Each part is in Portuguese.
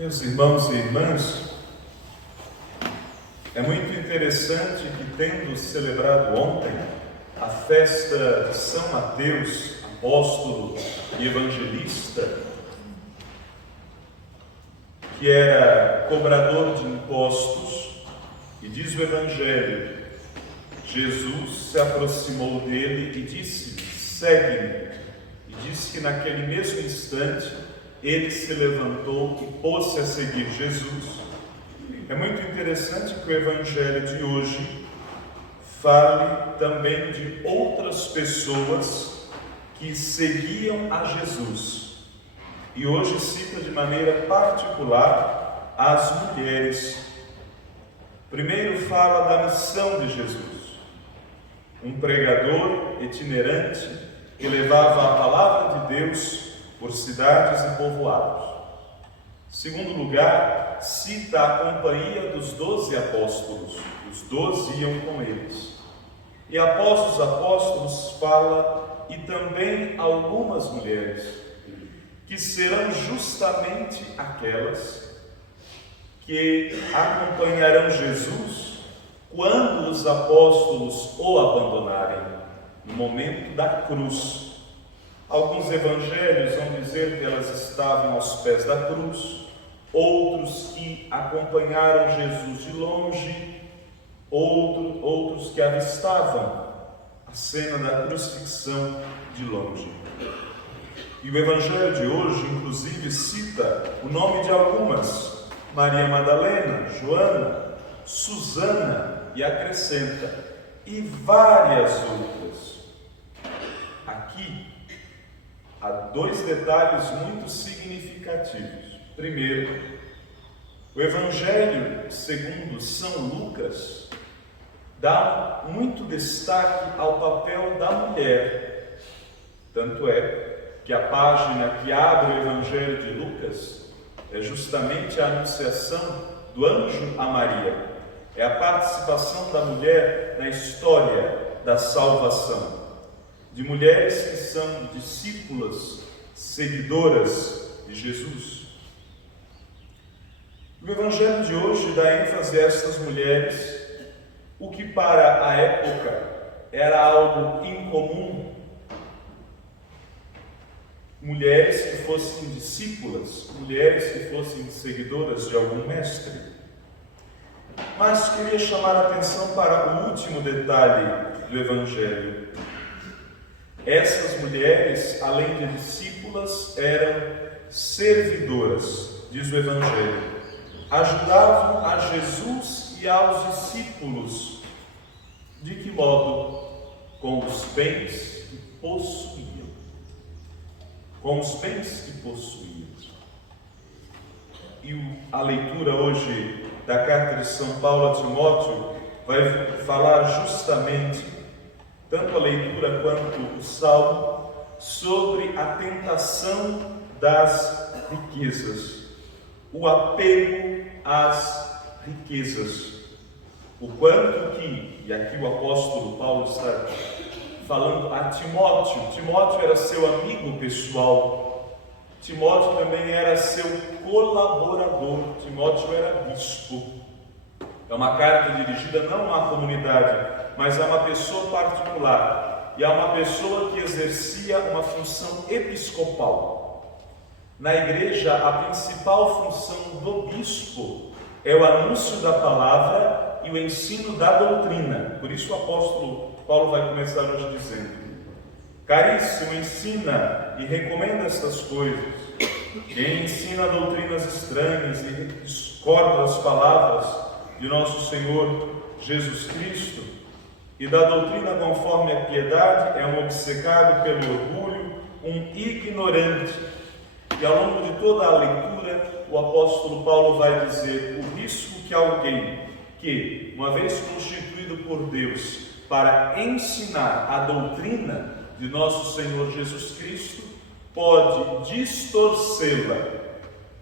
Meus irmãos e irmãs, é muito interessante que, tendo celebrado ontem a festa de São Mateus, apóstolo e evangelista, que era cobrador de impostos, e diz o Evangelho, Jesus se aproximou dele e disse-lhe: segue-me. E diz que naquele mesmo instante ele se levantou e pôs-se a seguir Jesus. É muito interessante que o Evangelho de hoje fale também de outras pessoas que seguiam a Jesus. E hoje cita de maneira particular as mulheres. Primeiro fala da missão de Jesus, um pregador itinerante que levava a palavra de Deus por cidades e povoados. Segundo lugar, cita a companhia dos 12 apóstolos, os 12 iam com eles. E após os apóstolos fala e também algumas mulheres, que serão justamente aquelas que acompanharão Jesus quando os apóstolos o abandonarem, no momento da cruz. Alguns evangelhos vão dizer que elas estavam aos pés da cruz, outros que acompanharam Jesus de longe, outros que avistavam a cena da crucifixão de longe. E o evangelho de hoje, inclusive, cita o nome de algumas: Maria Madalena, Joana, Susana, e acrescenta, e várias outras. Aqui há dois detalhes muito significativos. Primeiro, o Evangelho segundo São Lucas dá muito destaque ao papel da mulher. Tanto é que a página que abre o Evangelho de Lucas é justamente a anunciação do anjo a Maria. É a participação da mulher na história da salvação. De mulheres que são discípulas, seguidoras de Jesus. O Evangelho de hoje dá ênfase a estas mulheres, o que para a época era algo incomum. Mulheres que fossem discípulas, mulheres que fossem seguidoras de algum mestre. Mas queria chamar a atenção para o último detalhe do Evangelho. Essas mulheres, além de discípulas, eram servidoras, diz o Evangelho. Ajudavam a Jesus e aos discípulos. De que modo? Com os bens que possuíam. Com os bens que possuíam. E a leitura hoje da carta de São Paulo a Timóteo vai falar justamente, tanto a leitura quanto o salmo, sobre a tentação das riquezas, o apego às riquezas, o quanto que, e aqui o apóstolo Paulo está falando a Timóteo. Timóteo era seu amigo pessoal, Timóteo também era seu colaborador, Timóteo era bispo. É uma carta dirigida não à comunidade, mas a uma pessoa particular, e a uma pessoa que exercia uma função episcopal. Na igreja, a principal função do bispo é o anúncio da palavra e o ensino da doutrina. Por isso o apóstolo Paulo vai começar hoje dizendo: caríssimo, ensina e recomenda estas coisas. Quem ensina doutrinas estranhas e discorda das palavras de nosso Senhor Jesus Cristo e da doutrina conforme a piedade é um obcecado pelo orgulho, um ignorante. E ao longo de toda a leitura, o apóstolo Paulo vai dizer o risco que alguém que, uma vez constituído por Deus para ensinar a doutrina de nosso Senhor Jesus Cristo, pode distorcê-la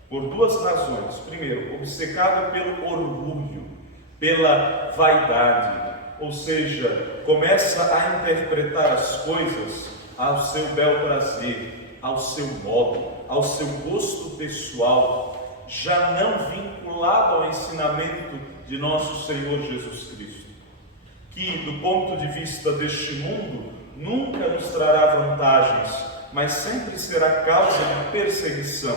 por duas razões. Primeiro, obcecado pelo orgulho, pela vaidade, ou seja, começa a interpretar as coisas ao seu bel prazer, ao seu modo, ao seu gosto pessoal, já não vinculado ao ensinamento de nosso Senhor Jesus Cristo, que do ponto de vista deste mundo nunca nos trará vantagens, mas sempre será causa de perseguição.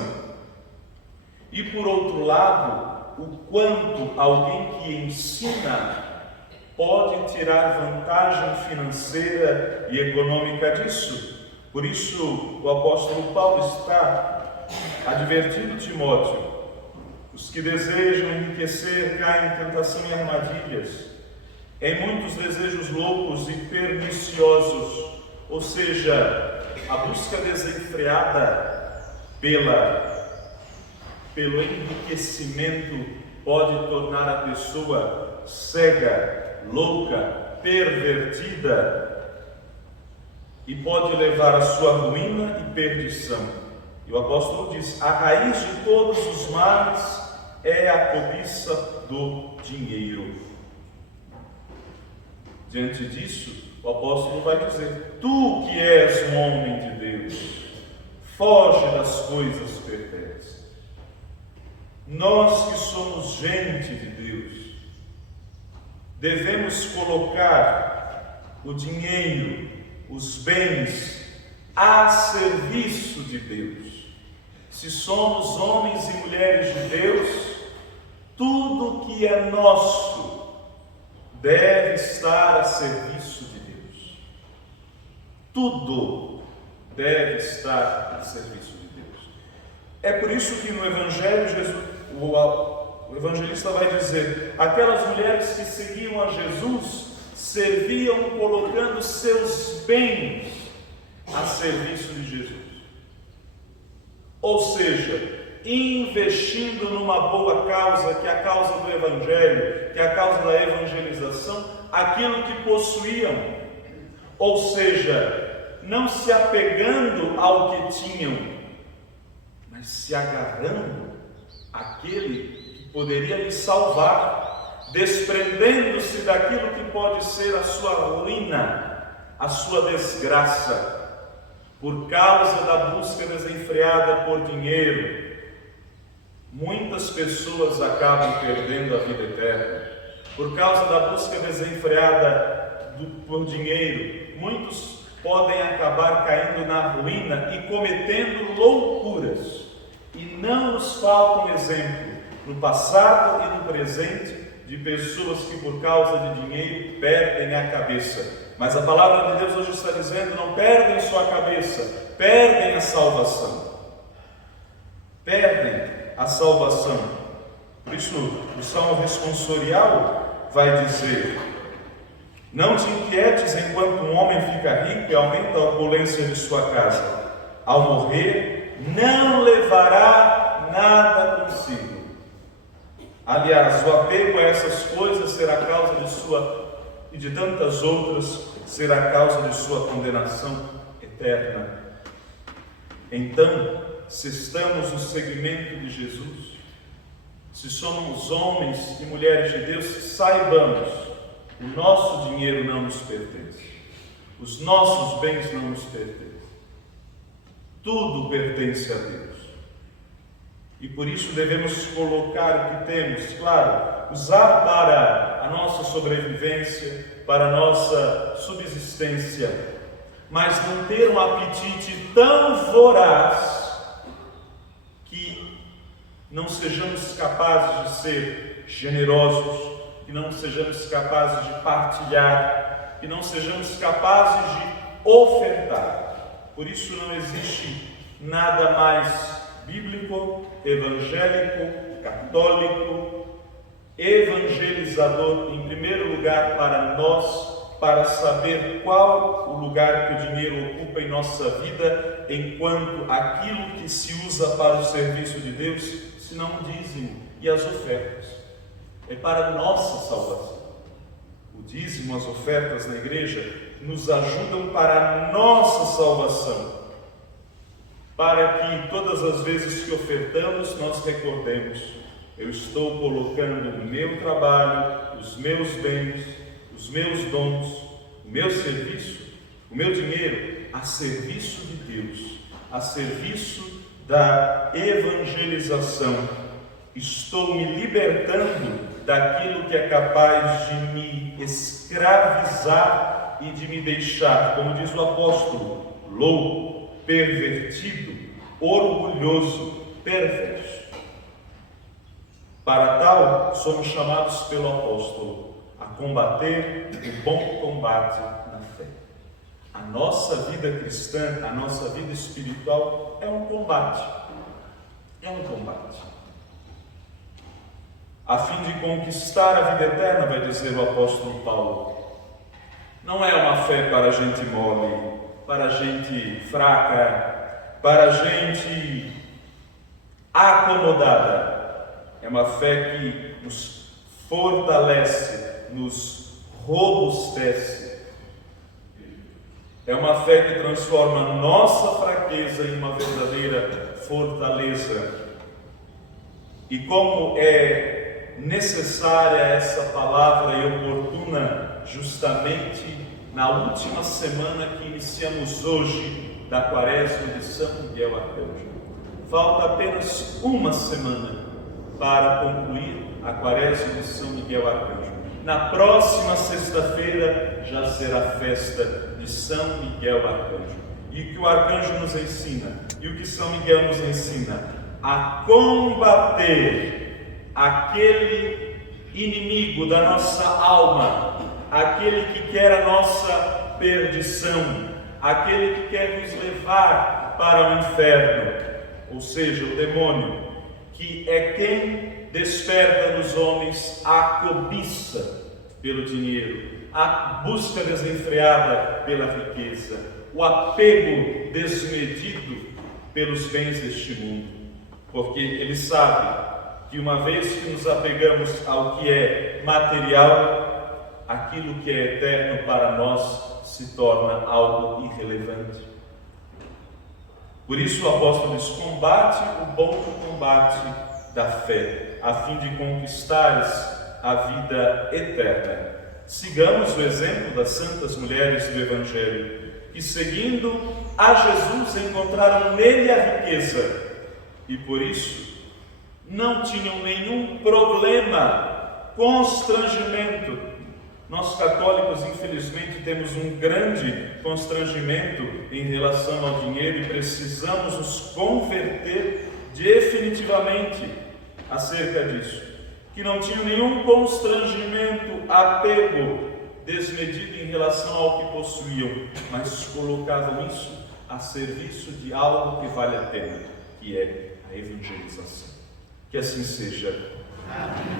E por outro lado, o quanto alguém que ensina pode tirar vantagem financeira e econômica disso. Por isso, o apóstolo Paulo está advertindo Timóteo: os que desejam enriquecer caem em tentação e armadilhas, em muitos desejos loucos e perniciosos, ou seja, a busca desenfreada pelo enriquecimento pode tornar a pessoa cega, louca, pervertida, e pode levar à sua ruína e perdição. E o apóstolo diz: a raiz de todos os males é a cobiça do dinheiro. Diante disso, o apóstolo vai dizer: tu que és um homem de Deus, foge das coisas perversas. Nós que somos gente de Deus, devemos colocar o dinheiro, os bens, a serviço de Deus. Se somos homens e mulheres de Deus, tudo que é nosso deve estar a serviço de Deus. Tudo deve estar a serviço de Deus. É por isso que no Evangelho, o evangelista vai dizer: aquelas mulheres que seguiam a Jesus serviam colocando seus bens a serviço de Jesus. Ou seja, investindo numa boa causa, que é a causa do Evangelho, que é a causa da evangelização, aquilo que possuíam. Ou seja, não se apegando ao que tinham, mas se agarrando àquele que poderia lhes salvar, desprendendo-se daquilo que pode ser a sua ruína, a sua desgraça, por causa da busca desenfreada por dinheiro. Muitas pessoas acabam perdendo a vida eterna por causa da busca desenfreada por dinheiro. Muitos podem acabar caindo na ruína e cometendo loucuras, e não nos falta um exemplo no passado e no presente de pessoas que por causa de dinheiro perdem a cabeça. Mas a palavra de Deus hoje está dizendo: não perdem sua cabeça, perdem a salvação. Perdem a salvação. Por isso, o Salmo responsorial vai dizer: não te inquietes enquanto um homem fica rico e aumenta a opulência de sua casa. Ao morrer, não levará nada consigo. Aliás, o apego a essas coisas será causa de sua, e de tantas outras, será causa de sua condenação eterna. Então, se estamos no seguimento de Jesus, se somos homens e mulheres de Deus, saibamos: o nosso dinheiro não nos pertence, os nossos bens não nos pertencem, tudo pertence a Deus. E por isso devemos colocar o que temos, claro, usar para a nossa sobrevivência, para a nossa subsistência, mas não ter um apetite tão voraz que não sejamos capazes de ser generosos, que não sejamos capazes de partilhar, que não sejamos capazes de ofertar. Por isso não existe nada mais bíblico, evangélico, católico, evangelizador, em primeiro lugar para nós, para saber qual o lugar que o dinheiro ocupa em nossa vida, enquanto aquilo que se usa para o serviço de Deus, se não o dízimo e as ofertas, é para a nossa salvação. O dízimo, as ofertas na igreja, nos ajudam para a nossa salvação, para que todas as vezes que ofertamos, nós recordemos: eu estou colocando o meu trabalho, os meus bens, os meus dons, o meu serviço, o meu dinheiro a serviço de Deus, a serviço da evangelização Estou me libertando daquilo que é capaz de me escravizar e de me deixar, como diz o apóstolo, louco, pervertido, orgulhoso, perverso. Para tal, somos chamados pelo apóstolo a combater o bom combate na fé. A nossa vida cristã, a nossa vida espiritual é um combate. É um combate. A fim de conquistar a vida eterna, vai dizer o apóstolo Paulo. Não é uma fé para gente mole, para gente fraca, para gente acomodada. É uma fé que nos fortalece, nos robustece. É uma fé que transforma nossa fraqueza em uma verdadeira fortaleza. E como é necessária essa palavra e oportuna justamente na última semana que iniciamos hoje da Quaresma de São Miguel Arcanjo. Falta apenas uma semana para concluir a Quaresma de São Miguel Arcanjo. Na próxima sexta-feira já será a festa de São Miguel Arcanjo. E o que o Arcanjo nos ensina, e o que São Miguel nos ensina, a combater aquele inimigo da nossa alma, aquele que quer a nossa perdição, aquele que quer nos levar para o inferno, ou seja, o demônio, que é quem desperta nos homens a cobiça pelo dinheiro, a busca desenfreada pela riqueza, o apego desmedido pelos bens deste mundo, porque ele sabe que uma vez que nos apegamos ao que é material, aquilo que é eterno para nós se torna algo irrelevante. Por isso o apóstolo diz: combate o bom combate da fé, a fim de conquistares a vida eterna. Sigamos o exemplo das santas mulheres do Evangelho, que seguindo a Jesus encontraram nele a riqueza, e por isso não tinham nenhum problema, constrangimento. Nós católicos, infelizmente, temos um grande constrangimento em relação ao dinheiro e precisamos nos converter definitivamente acerca disso. Que não tinham nenhum constrangimento, apego desmedido em relação ao que possuíam, mas colocavam isso a serviço de algo que vale a pena, que é a evangelização. Que assim seja. Amém.